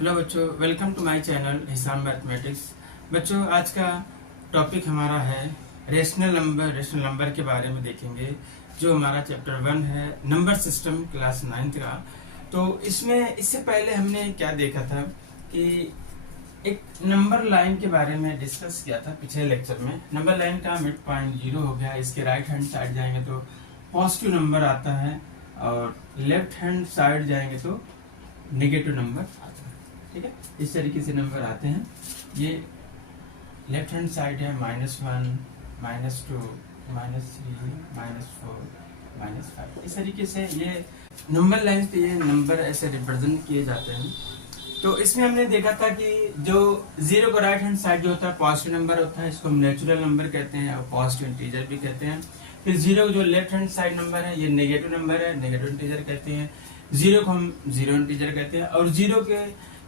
Hello बच्चों, welcome to my channel हिसाब mathematics. बच्चों, आज का टॉपिक हमारा है रेशनल नंबर के बारे में देखेंगे, जो हमारा चैप्टर 1 है, नंबर सिस्टम, क्लास 9th का। तो इसमें इससे पहले हमने क्या देखा था कि एक नंबर लाइन के बारे में डिस्कस किया था पिछले लेक्चर में। नंबर लाइन का मिड पॉइंट 0 हो गया, इसके राइट हैंड साइड जाएंगे तो पॉजिटिव नंबर आता है और लेफ्ट हैंड साइड जाएंगे तो नेगेटिव नंबर आता है। ठीक है, इस तरीके से नंबर आते हैं। ये लेफ्ट हैंड साइड है -1, -2, -3, -4, -5। इस तरीके से ये नंबर लाइन पे ये नंबर ऐसे रिप्रेजेंट किए जाते हैं। तो इसमें हमने देखा था कि जो 0 का राइट हैंड साइड जो होता है पॉजिटिव नंबर होता है, इसको हम नेचुरल नंबर कहते हैं और पॉजिटिव इंटीजर भी कहते हैं। फिर 0 जो लेफ्ट हैंड साइड नंबर है, ये नेगेटिव नंबर है, नेगेटिव इंटीजर कहते हैं। 0 को हम जीरो इंटीजर कहते हैं और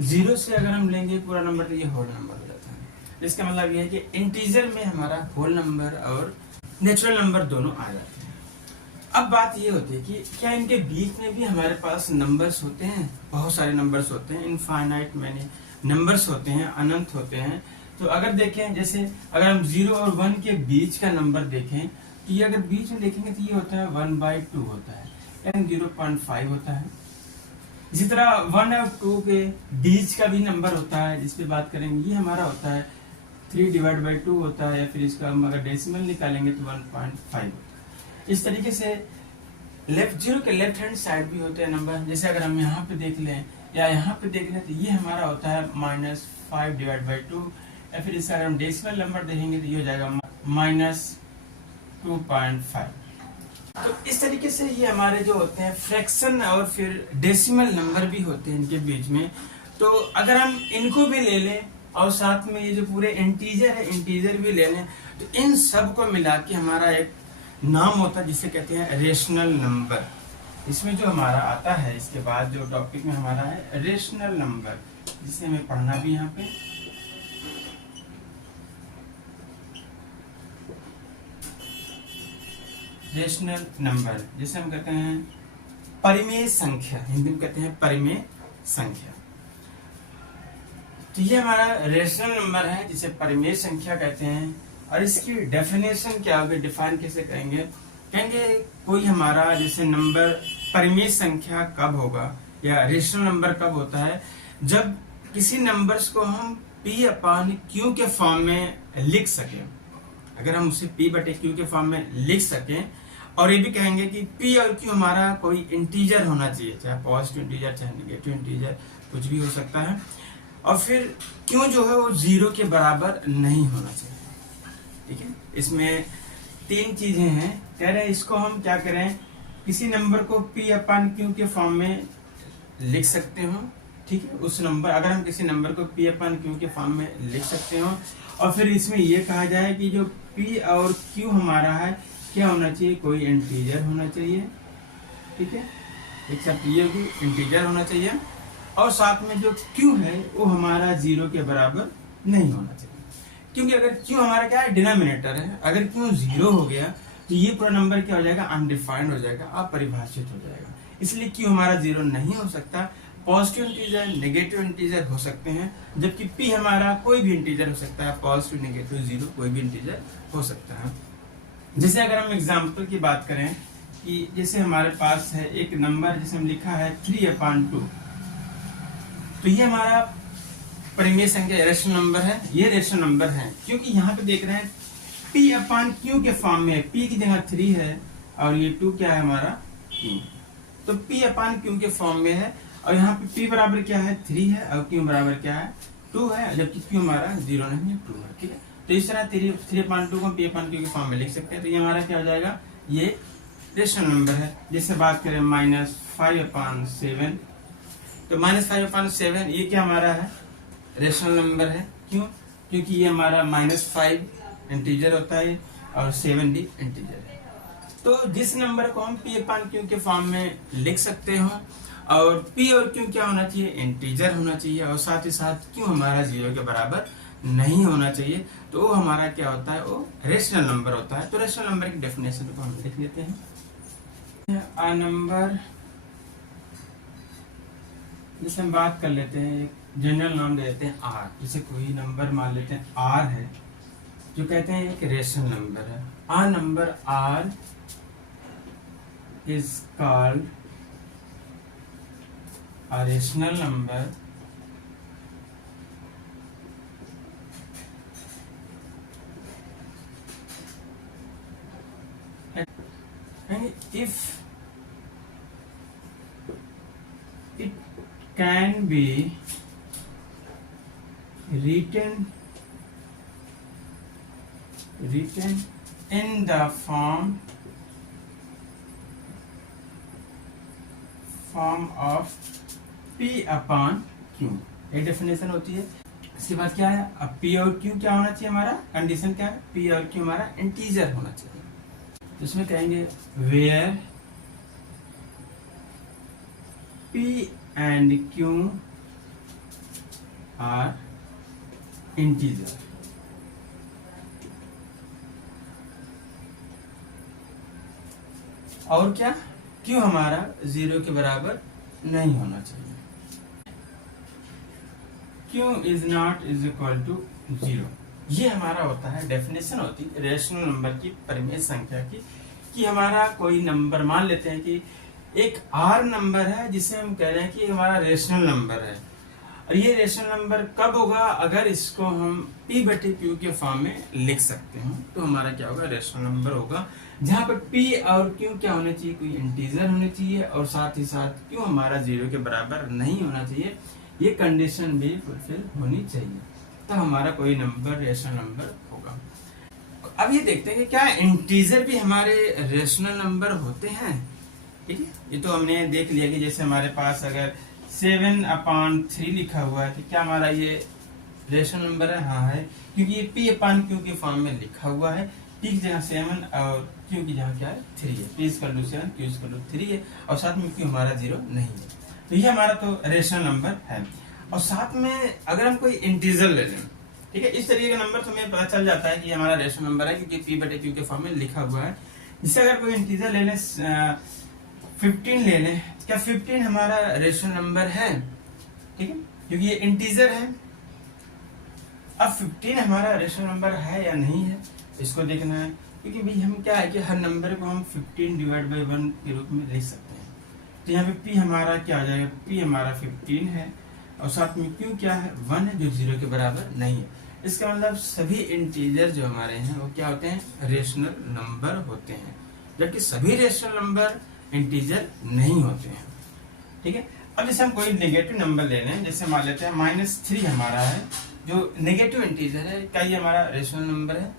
0 से अगर हम लेंगे पूरा नंबर तो ये होल नंबर हो जाता है। इसका मतलब ये है कि इंटीजर में हमारा होल नंबर और नेचुरल नंबर दोनों आ जाते हैं। अब बात ये होती है कि क्या इनके बीच में भी हमारे पास नंबर्स होते हैं? बहुत सारे नंबर्स होते हैं, इनफाइनाइट मैनी नंबर्स होते हैं, अनंत होते हैं। तो अगर देखें, जैसे अगर हम 0 और 1 के बीच का नंबर देखें तो ये अगर बीच में देखेंगे तो ये होता है 1/2 होता है, यानी 0.5 होता है। इसी तरह 1 और 2 के बीच का भी नंबर होता है, जिस पे बात करेंगे, ये हमारा होता है 3/2 होता है, या फिर इसका हम अगर डेसिमल निकालेंगे तो 1.5 होता है। इस तरीके से 0 के लेफ्ट हैंड साइड भी होते हैं नंबर। जैसे अगर हम यहाँ पे देख लें या यहाँ पे देख लें तो ये हमारा होता है -5/2, या फिर इसका अगर हम डेसिमल नंबर देखेंगे तो ये हो जाएगा -2.5। तो इस तरीके से ये हमारे जो होते हैं फ्रैक्शन और फिर डेसिमल नंबर भी होते हैं इनके बीच में। तो अगर हम इनको भी ले लें और साथ में ये जो पूरे इंटीजर है, इंटीजर भी ले लें, तो इन सब को मिला के हमारा एक नाम होता है जिसे कहते हैं रेशनल नंबर। इसमें जो हमारा आता है, इसके बाद जो टॉपिक में हमारा है रेशनल नंबर, जिसे हमें पढ़ना भी यहाँ पे। रेशनल नंबर जिसे हम कहते हैं परिमेय संख्या, हिंदी में कहते हैं परिमेय संख्या। तो ये हमारा रेशनल नंबर है जिसे परिमेय संख्या कहते हैं। और इसकी डेफिनेशन क्या होगी, डिफाइन कैसे करेंगे? कहेंगे कोई हमारा जैसे नंबर परिमेय संख्या कब होगा या रेशनल नंबर कब होता है, जब किसी नंबर्स को हम P/Q के फॉर्म में लिख सकें। अगर हम उसे P/Q के फॉर्म में लिख सकें, और ये भी कहेंगे कि P और Q हमारा कोई इंटीजर होना चाहिए, चाहे पॉजिटिव इंटीजर चाहे नेगेटिव इंटीजर, कुछ भी हो सकता है। और फिर Q जो है वो 0 के बराबर नहीं होना चाहिए। ठीक है, इसमें 3 चीजें हैं। कह रहे हैं इसको हम क्या करें, किसी नंबर को P/Q के फॉर्म में लिख सकते हो। ठीक है, उस नंबर अगर हम किसी नंबर को P/Q के फॉर्म में लिख सकते हो, और फिर इसमें यह कहा जाए कि जो P और Q हमारा है क्या होना चाहिए, कोई इंटीजर होना चाहिए। ठीक है, एक शर्त ये होगी इंटीजर होना चाहिए, और साथ में जो Q है वो हमारा 0 के बराबर नहीं होना चाहिए। क्योंकि अगर Q हमारा क्या है, डिनोमिनेटर है, अगर Q 0 हो गया तो ये पूरा नंबर क्या हो जाएगा, अनडिफाइंड हो जाएगा, अपरिभाषित हो जाएगा। इसलिए Q हमारा 0 नहीं हो सकता। पॉजिटिव इंटीजर, नेगेटिव इंटीजर हो सकते हैं, जबकि P हमारा कोई भी इंटीजर हो सकता है, पॉजिटिव, नेगेटिव, 0 कोई भी इंटीजर हो सकता है। जैसे अगर हम एग्जाम्पल की बात करें कि जैसे हमारे पास है एक नंबर जिसे हम लिखा है 3/2, तो ये हमारा परिमेय संख्या रेशनल नंबर है। ये रेशनल नंबर है क्योंकि यहाँ पे देख रहे हैं P/Q के फॉर्म में, P की जगह 3 है और ये 2 क्या है हमारा Q, तो P/Q के फॉर्म में है। और यहाँ पे P बराबर क्या है, 3 है, और Q बराबर क्या है, 2 है, जबकि Q हमारा 0 नहीं है, 2 है। ठीक है, तो इस तरह 3/2 को P/Q के फॉर्म में लिख सकते हैं। तो ये हमारा क्या हो जाएगा, ये रेशनल नंबर है। जैसे बात करें -5/7, तो -5/7 ये क्या हमारा है, रेशनल नंबर है। क्यों? क्योंकि ये हमारा -5 इंटीजर होता है और 7 भी इंटीजर है। तो जिस नंबर को हम P/Q के फॉर्म में लिख सकते हो, और P और Q क्या होना चाहिए, इंटीजर होना चाहिए, और साथ ही साथ Q हमारा 0 के बराबर नहीं होना चाहिए, तो वो हमारा क्या होता है, वो रेशनल नंबर होता है। तो रेशनल नंबर की डेफिनेशन को हम लिख लेते हैं। अ नंबर जैसे हम बात कर लेते हैं, एक जनरल नाम दे देते हैं आर। जैसे कोई नंबर मान लेते हैं आर है, जो कहते हैं एक रेशनल नंबर है। A number R is called a rational number and if it can be written in the form of P upon Q, एक डेफिनेशन होती है। इसके बाद क्या है, अब P और Q क्या होना चाहिए, हमारा कंडीशन क्या है, P और Q हमारा इंटीजर होना चाहिए। इसमें कहेंगे where P and Q are integer। और क्या, Q हमारा 0 के बराबर नहीं होना चाहिए। Q is not is equal to 0। ये हमारा होता है डेफिनेशन होती है रेशनल नंबर की, परिमेय संख्या की, कि हमारा कोई नंबर मान लेते हैं कि एक R नंबर है जिसे हम कह रहे हैं कि हमारा रेशनल नंबर है। और ये रेशनल नंबर कब होगा, अगर इसको हम P बटे Q के फॉर्म में लिख सकते हैं तो हमारा क्या होगा, रेशनल नंबर होगा, जहाँ पर P और Q क्या होने चाहिए, कोई इंटीजर होने चाहिए, और साथ ही साथ Q हमारा 0 के बराबर नहीं होना चाहिए। ये कंडीशन भी फुलफिल होनी चाहिए, तो हमारा कोई नंबर रेशनल नंबर होगा। अब ये देखते हैं कि क्या इंटीजर भी हमारे रेशनल नंबर होते हैं। ठीक है, ये तो हमने देख लिया कि जैसे हमारे पास अगर 7/3 लिखा हुआ है तो क्या हमारा ये रेशनल नंबर है, हाँ है, क्योंकि ये P/Q के फॉर्म में लिखा हुआ है। P की जगह 7 और Q की जगह क्या है, 3 है। P = 7, Q = 3 है, और साथ में Q हमारा 0 नहीं है। तो ये हमारा तो रेशनल नंबर है। और साथ में अगर हम कोई इंटीजर ले लें, ठीक है, इस तरीके का नंबर तो हमें पता चल जाता है कि हमारा रेशनल नंबर है, क्योंकि P बटे Q के फॉर्म में लिखा हुआ है। इससे अगर कोई इंटीजर ले लें, 15 ले लें, क्या 15 हमारा रेशनल नंबर है, ठीक है, क्योंकि ये इंटीजर है। अब 15 हमारा रेशनल नंबर है या नहीं है, इसको देखना है, क्योंकि भाई हम क्या है कि हर नंबर को हम 15/1 के रूप में लिख सकते हैं। तो यहाँ पे P हमारा क्या आ जाएगा, P हमारा 15 है, और साथ में Q क्या है, 1 है, जो 0 के बराबर नहीं है। इसका मतलब सभी इंटीजर जो हमारे हैं वो क्या होते हैं, रेशनल नंबर होते हैं, जबकि सभी रेशनल नंबर इंटीजर नहीं होते हैं। ठीक है, अब जैसे हम कोई नेगेटिव नंबर ले रहे हैं, जैसे मान लेते हैं -3 हमारा है, जो नेगेटिव इंटीजर है, क्या ये हमारा रेशनल नंबर है,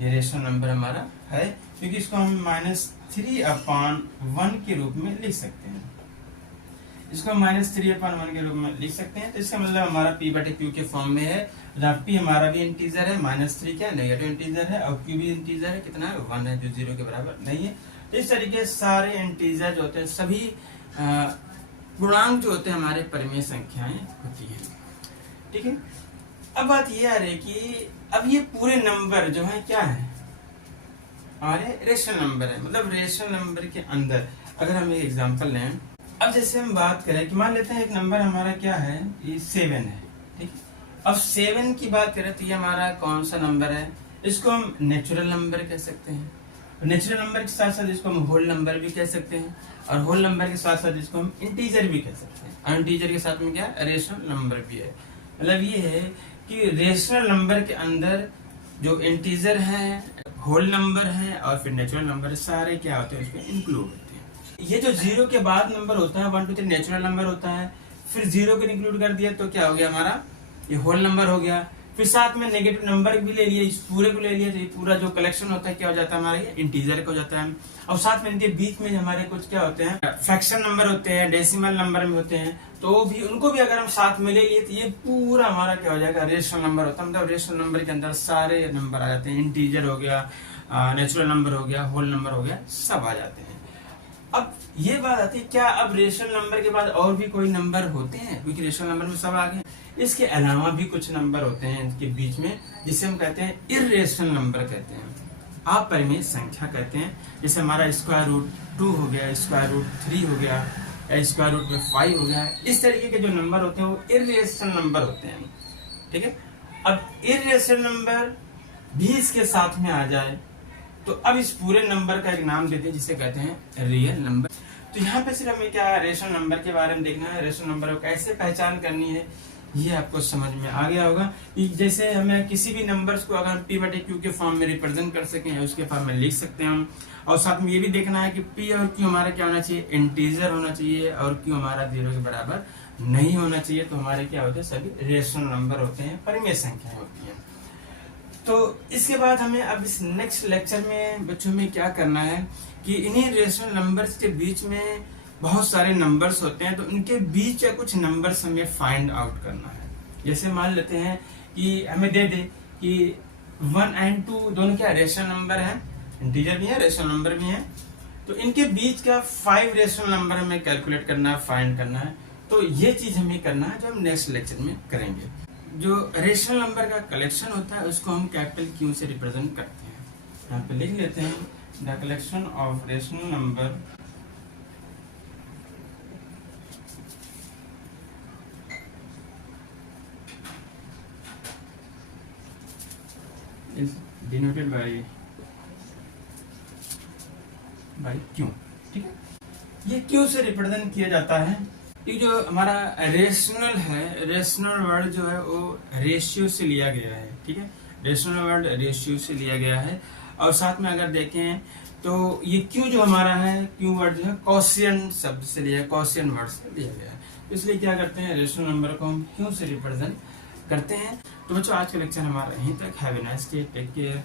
ये रेशनल नंबर हमारा है, क्योंकि इसको हम -3/1 के रूप में लिख सकते हैं। इसको -3/1 के रूप में लिख सकते हैं। तो इसका मतलब हमारा P बटे Q के फॉर्म में है, जहाँ P हमारा भी इंटीजर है, -3 क्या नेगेटिव इंटीजर है, और Q भी इंटीजर है, कितना है, 1 है, जो 0 के बराबर नहीं है। तो इस तरीके सारे इंटीजर जो होते हैं, सभी पूर्णांक जो होते हैं हमारे परिमेय संख्याएं होती हैं। ठीक है, अब बात ये आ रही है कि अब ये पूरे नंबर जो है क्या है, हमारे रेशनल नंबर है। मतलब रेशनल नंबर के अंदर अगर हम एक एग्जांपल लें, अब जैसे हम बात करें कि मान लेते हैं एक नंबर हमारा क्या है, ये 7 है। ठीक है, अब 7 की बात करें तो ये हमारा कौन सा नंबर है, इसको हम नेचुरल नंबर कह सकते हैं। नेचुरल नंबर के साथ साथ इसको हम होल नंबर भी कह सकते हैं, और होल नंबर के साथ साथ इसको हम इंटीजर भी कह सकते हैं, और इंटीजर के साथ में क्या रेशनल नंबर भी है। मतलब ये है कि रेशनल नंबर के अंदर जो इंटीजर है, होल नंबर है, और फिर नेचुरल नंबर, सारे क्या होते हैं उसमें इंक्लूड होते हैं। ये जो 0 के बाद नंबर होता है, 1 2 3 नेचुरल नंबर होता है, फिर 0 को इंक्लूड कर दिया तो क्या हो गया, हमारा ये होल नंबर हो गया। फिर साथ में नेगेटिव नंबर भी ले लिया, इस पूरे को ले लिया, तो ये पूरा जो कलेक्शन होता है क्या हो जाता है, हमारा ये इंटीजर का हो जाता है। और साथ में इनके बीच में हमारे कुछ क्या होते हैं, फ्रैक्शन नंबर होते हैं, डेसिमल नंबर में होते हैं, तो भी उनको भी अगर हम साथ में ले लिए तो ये पूरा हमारा क्या हो जाएगा, रेशनल नंबर होता है। मतलब रेशनल नंबर के अंदर सारे नंबर आ जाते हैं, इंटीजर हो गया, नेचुरल नंबर हो गया, होल नंबर हो गया, सब आ जाते हैं। अब ये बात आती है, क्या अब रेशनल नंबर के बाद और भी कोई नंबर होते हैं, क्योंकि रेशनल नंबर में सब आ गए, इसके अलावा भी कुछ नंबर होते हैं इनके बीच में, जिसे हम कहते हैं इर्रेशनल नंबर कहते हैं, अपरिमेय संख्या कहते हैं। जैसे हमारा √2 हो गया, √3 हो गया, या स्क्वायर रूट में 5 हो गया। इस तरीके के जो नंबर होते हैं वो इर्रेशनल नंबर होते हैं, ठीक है। अब इर्रेशनल नंबर भी इसके साथ में आ जाए तो अब इस पूरे नंबर का एक नाम देते हैं जिसे कहते हैं रियल नंबर। तो यहाँ पे सिर्फ हमें क्या है, रेशनल नंबर के बारे में देखना है, रेशनल नंबर को कैसे पहचान करनी है ये आपको समझ में आ गया होगा। जैसे हमें किसी भी नंबर्स को अगर हम P/Q के फॉर्म में रिप्रेजेंट कर सकें या उसके फॉर्म में लिख सकते हैं हम। और साथ में ये भी देखना है कि P और Q हमारा क्या होना चाहिए, इंटीजर होना चाहिए, और Q हमारा 0 के बराबर नहीं होना चाहिए। तो हमारे क्या होते हैं, सभी रेशनल नंबर होते हैं, परिमेय संख्याएं होती हैं। तो इसके बाद हमें अब इस नेक्स्ट लेक्चर में बच्चों में क्या करना है कि इन्हीं रेशनल नंबर्स के बीच में बहुत सारे नंबर्स होते हैं, तो इनके बीच या कुछ नंबर्स हमें फाइंड आउट करना है। जैसे मान लेते हैं कि हमें दे दे कि 1 और 2 दोनों क्या रेशनल नंबर हैं, इंटीजर भी है, रेशनल नंबर भी है। तो इनके बीच का 5 रेशनल नंबर हमें कैलकुलेट करना है, फाइंड करना है। तो ये चीज हमें करना है जो हम नेक्स्ट लेक्चर में करेंगे। जो रेशनल नंबर का कलेक्शन होता है उसको हम कैपिटल Q से रिप्रेजेंट करते हैं। यहाँ पे लिख लेते हैं the collection of rational number is denoted by Q, ठीक है। ये Q से रिप्रेजेंट किया जाता है। ये जो हमारा रेशनल है, रेशनल वर्ड जो है वो रेशियो से लिया गया है, ठीक है। रेशनल वर्ड रेशियो से लिया गया है। और साथ में अगर देखें तो ये Q जो हमारा है, Q वर्ड जो है कोशिएंट शब्द से लिया, कोशिएंट वर्ड से लिया गया है। इसलिए क्या करते हैं, रेशनल नंबर को हम Q से रिप्रेजेंट करते हैं। तो बच्चों आज का लेक्चर हमारा यहीं तक। Have a nice day, take care.